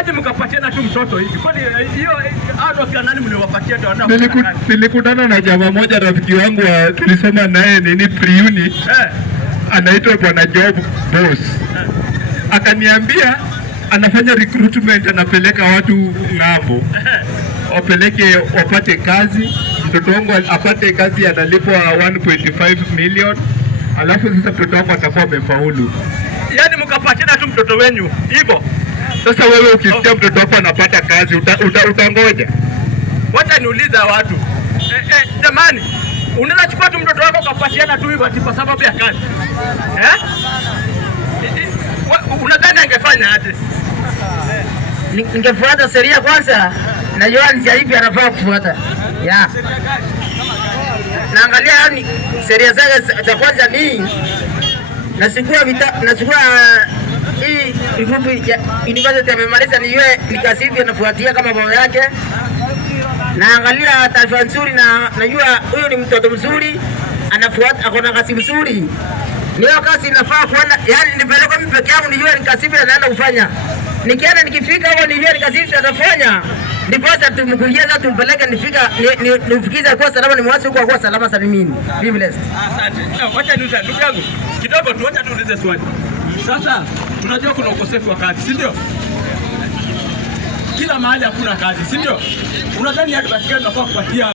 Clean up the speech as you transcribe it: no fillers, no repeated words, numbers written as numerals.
Mlikuwaje mkapatiana tu mtoto hivi? Kwani hiyo hao kwa nani mliwapatia ndio wanao? Nilikutana na jamaa moja rafiki wangu tulisoma naye nini pre-uni. Anaitwa Bwana Job Boss. Akaniambia anafanya recruitment, anapeleka watu ng'ambo. Wapeleke wapate kazi. Mtoto wangu apate kazi analipwa 1.5 million. Alafu sasa mtoto wangu atakuwa amefaulu. Yaani mkapatiana tu mtoto wenu hivyo. Sasa wewe ukisikia mtoto wako anapata kazi utangoja? Wacha niuliza watu. Jamani, unaweza chukua tu mtoto wako ukapatiana tu hivyo kwa sababu ya kazi? Unadhani angefanya aje? Ningefuata sheria kwanza. Najua ni hivi anafaa kufuata. Naangalia yani sheria zake za kwanza ni nachukua hii group ya university amemaliza ni yeye nikasivi anafuatia kama baba yake. Naangalia taarifa nzuri na najua huyo ni mtoto mzuri anafuata akona kazi mzuri. Niyo kazi inafaa kuona yani nipeleka mimi peke yangu nijue nikasivi na naenda kufanya. Nikienda nikifika hapo nijue nikasivi atafanya. Ndiposa tumkujiza tumpeleke nifika nifikize kwa salama ni mwasi huko kwa salama salimini. Be blessed. Asante. Wacha niulize ndugu yangu. Kidogo tu wacha tuulize swali. Sasa tunajua kuna ukosefu wa kazi, si ndio? Kila mahali hakuna kazi, si ndio? Unadhani hadi basi gani tunafaa kupatia